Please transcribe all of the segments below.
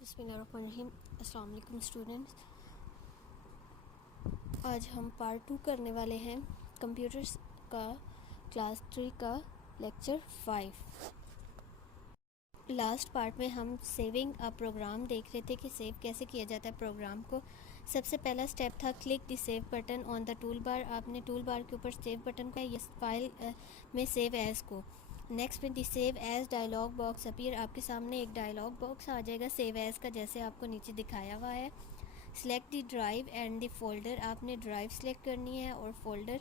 बिस्मिल्लाहिर्रहमानिर्रहीम। अस्सलाम वालेकुम स्टूडेंट्स। आज हम पार्ट 2 करने वाले हैं कंप्यूटर्स का क्लास 3 का लेक्चर 5। लास्ट पार्ट में हम सेविंग अ प्रोग्राम देख रहे थे कि सेव कैसे किया जाता है प्रोग्राम को। सबसे पहला स्टेप था click the save button on the tool बार। आपने टूल बार के ऊपर सेव बटन का इस फाइल में सेव एज़ को। नेक्स्ट में the save as dialog box appear. आपके सामने एक डायलॉग बॉक्स आ जाएगा सेव एज़ का, जैसे आपको नीचे दिखाया हुआ है। Select the drive and the folder. आपने ड्राइव सेलेक्ट करनी है और फोल्डर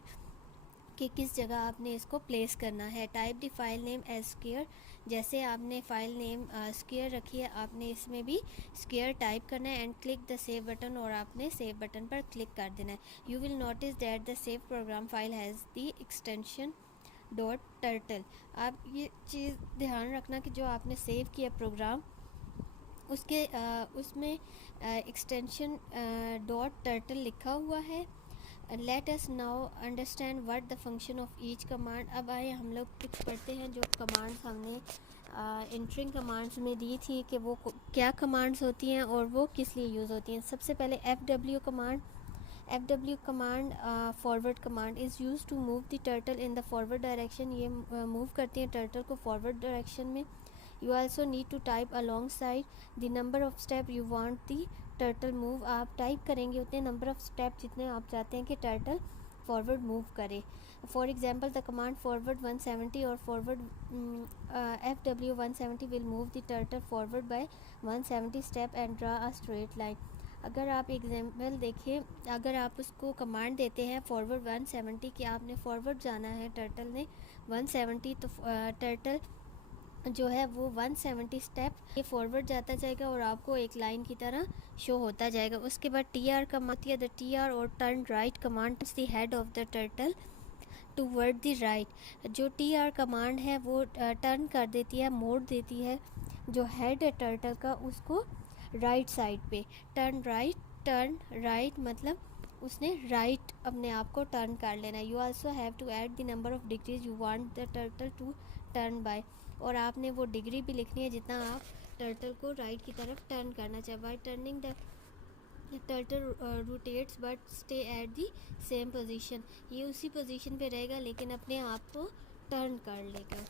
कि किस जगह आपने इसको प्लेस करना है। Type the file name as square. जैसे आपने फ़ाइल नेम स्क्वायर रखी है, आपने इसमें भी स्क्वायर टाइप करना है। And click the save button, और आपने सेव बटन पर क्लिक कर देना है। You will notice that the save program file has the extension .turtle। आप ये चीज़ ध्यान रखना कि जो आपने सेव किया प्रोग्राम उसके उसमें एक्सटेंशन .turtle लिखा हुआ है। Let us now understand what the function of each command. अब आए हम लोग कुछ पढ़ते हैं जो कमांड्स हमने इंटरिंग कमांड्स में दी थी कि वो क्या कमांड्स होती हैं और वो किस लिए यूज़ होती हैं। सबसे पहले FW command. FW command forward command is use to move the turtle in the forward direction. ये मूव करती हैं टर्टल को फॉरवर्ड डायरेक्शन में। You also need to type alongside the number of step you want the turtle move. आप type करेंगे उतने number of step जितने आप चाहते हैं कि टर्टल फॉरवर्ड मूव करे। For example the command forward 170 और forward FW 170 will move the turtle forward bye 170 step and draw a straight line. अगर आप एग्जाम्पल देखें, अगर आप उसको कमांड देते हैं फॉरवर्ड 170 कि आपने फॉरवर्ड जाना है टर्टल ने 170, तो टर्टल जो है वो 170 स्टेप ये फॉरवर्ड जाता जाएगा और आपको एक लाइन की तरह शो होता जाएगा। उसके बाद TR कमांड है द TR और turn right command is the head of the turtle toward the right. जो TR कमांड है वो टर्न कर देती है, मोड़ देती है जो हेड है टर्टल का उसको राइट साइड पे। टर्न राइट मतलब उसने राइट अपने आप को टर्न कर लेना। You also have to add the number of degrees you want the turtle to turn by. और आपने वो डिग्री भी लिखनी है जितना आप टर्टल को राइट की तरफ टर्न करना चाहे। Bye turning the turtle rotates but stay at the same position. ये उसी पोजीशन पे रहेगा लेकिन अपने आप को टर्न कर लेगा।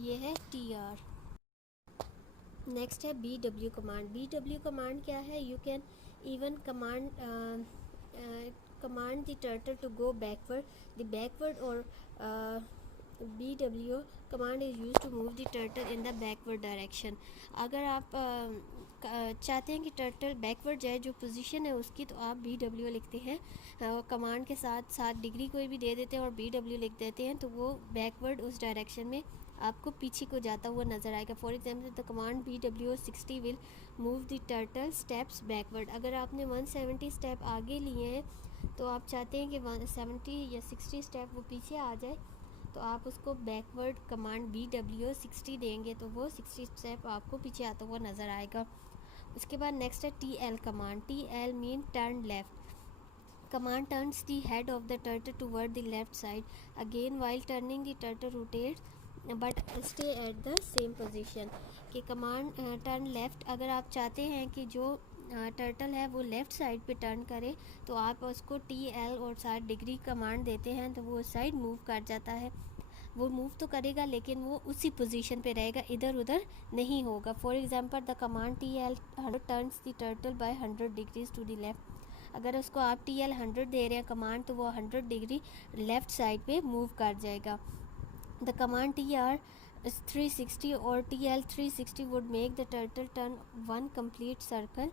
ये है TR। नेक्स्ट है BW कमांड। BW कमांड क्या है? You can even command the turtle to go backward the backward. और BW command is use to move the turtle in the backward direction. अगर आप चाहते हैं कि टर्टल बैकवर्ड जाए जो पोजीशन है उसकी, तो आप BW लिखते हैं कमांड के साथ साथ डिग्री कोई भी दे देते हैं और BW लिख देते हैं, तो वो बैकवर्ड उस डायरेक्शन में आपको पीछे को जाता हुआ नज़र आएगा। For example the command BW 60 will move the turtle steps backward. अगर आपने 170 स्टेप आगे लिए हैं तो आप चाहते हैं कि 170 या 60 स्टेप वो पीछे आ जाए, तो आप उसको बैकवर्ड कमांड BW 60 देंगे तो वो 60 स्टेप आपको पीछे आता हुआ नज़र आएगा। उसके बाद नेक्स्ट है TL command. TL mean turn left. Command turns the head of the turtle toward the left side. Again, while turning, the turtle rotates but stay at the same position. कि कमांड टर्न लेफ़्ट, अगर आप चाहते हैं कि जो turtle है वो left side पे टर्न करे तो आप उसको TL और 60 डिग्री कमांड देते हैं तो वो साइड मूव कर जाता है। वो मूव तो करेगा लेकिन वो उसी पोजीशन पे रहेगा, इधर उधर नहीं होगा। For example the command TL 100 turns the turtle by 100 degrees to the left. अगर उसको आप TL 100 दे रहे हैं कमांड तो वो 100 डिग्री लेफ़्ट साइड पे मूव कर जाएगा। द कमांड TR 360 और TL 360 would make the turtle turn 1 complete circle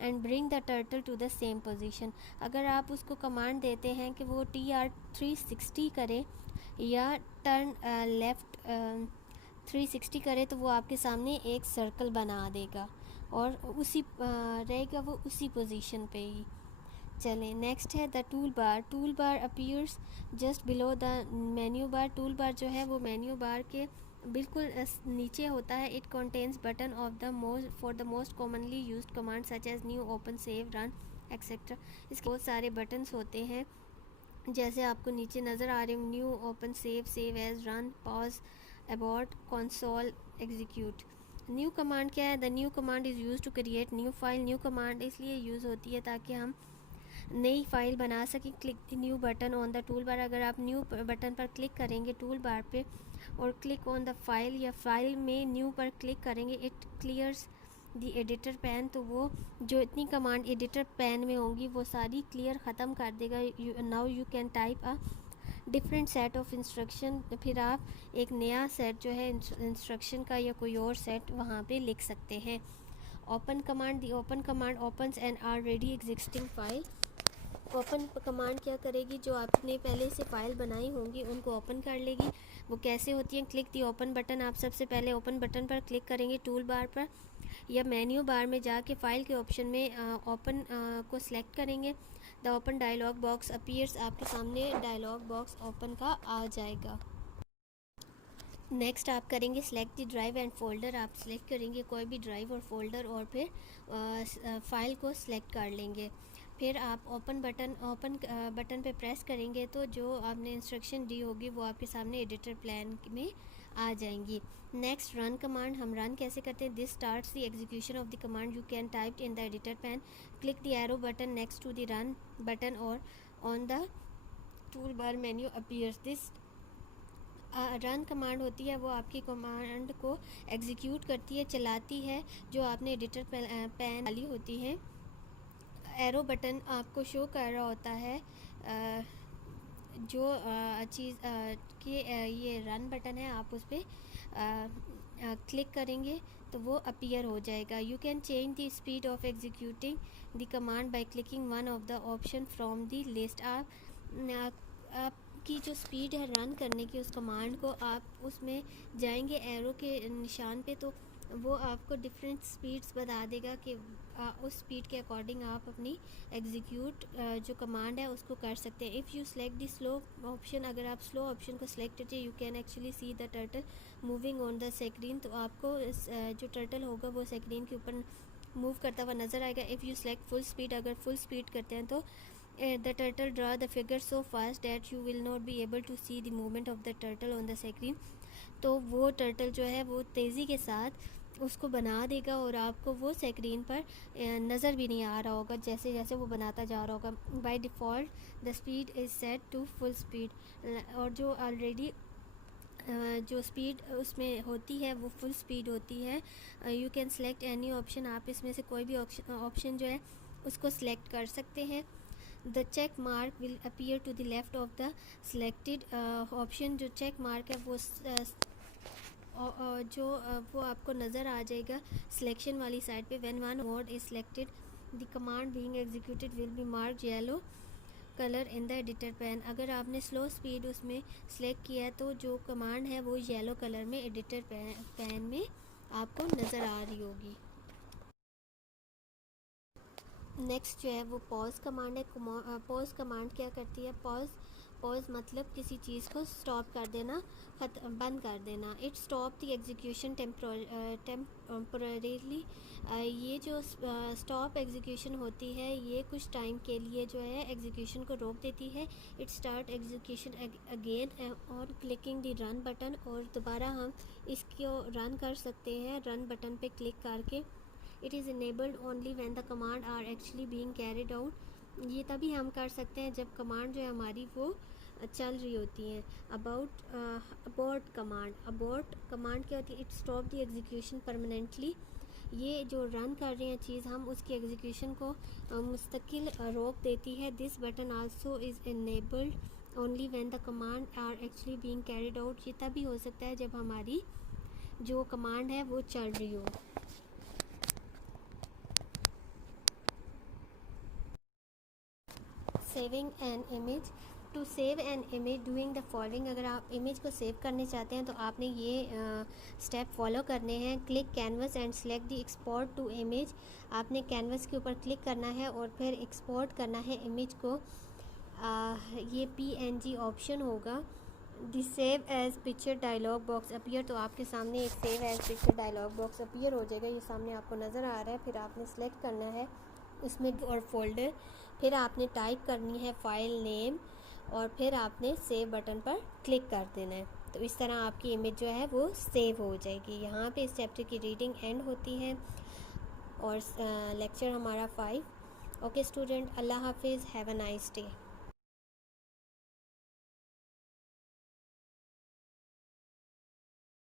and bring the turtle to the same position. अगर आप उसको कमांड देते हैं कि वो TR 360 करे या टर्न लेफ़्ट 360 करे तो वो आपके सामने एक सर्कल बना देगा और उसी रहेगा वो उसी पोजीशन पे ही। चलें, नेक्स्ट है the tool bar. Tool bar appears just below the menu bar. Tool bar जो है वो मेन्यू बार के बिल्कुल नीचे होता है। It contains button of the most for the most commonly used command such as new, open, save, run etcetera. इसके बहुत सारे बटन्स होते हैं जैसे आपको नीचे नज़र आ रहे हैं, new, open, save, save as, run, pause, about console execute. New command क्या है? The new command is use to create new file. New command इसलिए यूज़ होती है ताकि हम नई फाइल बना सकें। Click the new button on the tool bar. अगर आप न्यू बटन पर क्लिक करेंगे टूल बार पे और क्लिक ऑन द फाइल या फाइल में न्यू पर क्लिक करेंगे, it clears the editor pan. तो वो जो इतनी कमांड एडिटर पैन में होंगी वो सारी क्लियर ख़त्म कर देगा। Now you can type a different set of instruction. फिर आप एक नया सेट जो है इंस्ट्रक्शन का या कोई और सेट वहाँ पे लिख सकते हैं। Open command, the open command opens an already existing file. Open command क्या करेगी? जो आपने पहले से फ़ाइल बनाई होंगी उनको ओपन कर लेगी। वो कैसे होती हैं? क्लिक दी ओपन बटन। आप सबसे पहले ओपन बटन पर क्लिक करेंगे टूल बार पर या मेन्यू बार में जाके फ़ाइल के ऑप्शन में ओपन को सिलेक्ट करेंगे। The open dialog box appears. आपके सामने डायलॉग बॉक्स ओपन का आ जाएगा। नेक्स्ट आप करेंगे select the drive and folder. आप सिलेक्ट करेंगे कोई भी ड्राइव और फोल्डर और फिर फ़ाइल को सिलेक्ट कर लेंगे। फिर आप ओपन बटन पे प्रेस करेंगे तो जो आपने इंस्ट्रक्शन दी होगी वो आपके सामने एडिटर प्लान में आ जाएंगी। Next run command. हम रन कैसे करते हैं? This starts the execution of the command you can type in the editor pane. Click the arrow button next to the run button और on the tool bar menu appears. This run command होती है वो आपकी command को execute करती है, चलाती है जो आपने एडिटर पैन वाली होती है। एरो बटन आपको शो कर रहा होता है जो चीज़ कि ये रन बटन है, आप उस पर क्लिक करेंगे तो वो अपीयर हो जाएगा। You can change the speed of executing the command by clicking one of the option from the list. आपकी जो स्पीड है रन करने की उस कमांड को आप उसमें जाएंगे एरो के निशान पे तो वो आपको डिफरेंट स्पीड्स बता देगा कि उस स्पीड के अकॉर्डिंग आप अपनी एग्जीक्यूट जो कमांड है उसको कर सकते हैं। If you select the slow option, अगर आप स्लो ऑप्शन को सिलेक्ट करते you can actually see the turtle moving on the screen. तो आपको जो टर्टल होगा वो स्क्रीन के ऊपर मूव करता हुआ नज़र आएगा। If you select full speed, अगर फुल स्पीड करते हैं तो the turtle draw the figure so fast that you will not be able to see the movement of the turtle on the screen। तो वो टर्टल जो है वो तेज़ी के साथ उसको बना देगा और आपको वो स्क्रीन पर नज़र भी नहीं आ रहा होगा जैसे जैसे वो बनाता जा रहा होगा। By default the speed is set to full speed. और जो ऑलरेडी जो स्पीड उसमें होती है वो फुल स्पीड होती है। You can select any option. आप इसमें से कोई भी ऑप्शन जो है उसको सिलेक्ट कर सकते हैं। The check mark will appear to the left of the selected option. जो चेक मार्क है वो वो आपको नज़र आ जाएगा सिलेक्शन वाली साइड पे। When one word is selected the command being executed will be marked yellow colour in the editor pan. अगर आपने स्लो स्पीड उसमें सिलेक्ट किया है तो जो कमांड है वो येलो कलर में एडिटर पैन में आपको नज़र आ रही होगी। नेक्स्ट जो है वो पॉज कमांड है। पॉज कमांड क्या करती है? पॉज मतलब किसी चीज़ को स्टॉप कर देना, बंद कर देना। It stop the execution temporarily. ये जो स्टॉप एग्जीक्यूशन होती है ये कुछ टाइम के लिए जो है एग्जीक्यूशन को रोक देती है। It start execution again on clicking the run button. और दोबारा हम इसको रन कर सकते हैं रन बटन पे क्लिक करके। It is enabled only when the command are actually being carried out. ये तभी हम कर सकते हैं जब कमांड जो है हमारी वो चल रही होती हैं। अबॉर्ट कमांड क्या होती है? It stop the execution permanently. ये जो रन कर रहे हैं चीज़ हम उसकी एग्जीक्यूशन को मुस्तकिल रोक देती है। This button also is enabled only when the command are actually being carried out. ये तभी हो सकता है जब हमारी जो कमांड है वो चल रही हो। Saving an image. To save an image doing the following. अगर आप इमेज को सेव करने चाहते हैं तो आपने ये स्टेप फॉलो करने हैं। Click canvas and select the export to image. आपने कैनवस के ऊपर क्लिक करना है और फिर एक्सपोर्ट करना है इमेज को। ये PNG ऑप्शन होगा। The save as picture dialog box appear. तो आपके सामने एक save as picture dialog box appear हो जाएगा। ये सामने आपको नज़र आ रहा है। फिर आपने सेलेक्ट करना है उसमें और फोल्डर। फिर आपने टाइप करनी है फ़ाइल नेम और फिर आपने सेव बटन पर क्लिक कर देना है। तो इस तरह आपकी इमेज जो है वो सेव हो जाएगी। यहाँ पे इस चैप्टर की रीडिंग एंड होती है और लेक्चर हमारा 5। ओके स्टूडेंट, अल्लाह हाफिज़, हैव अ नाइस डे।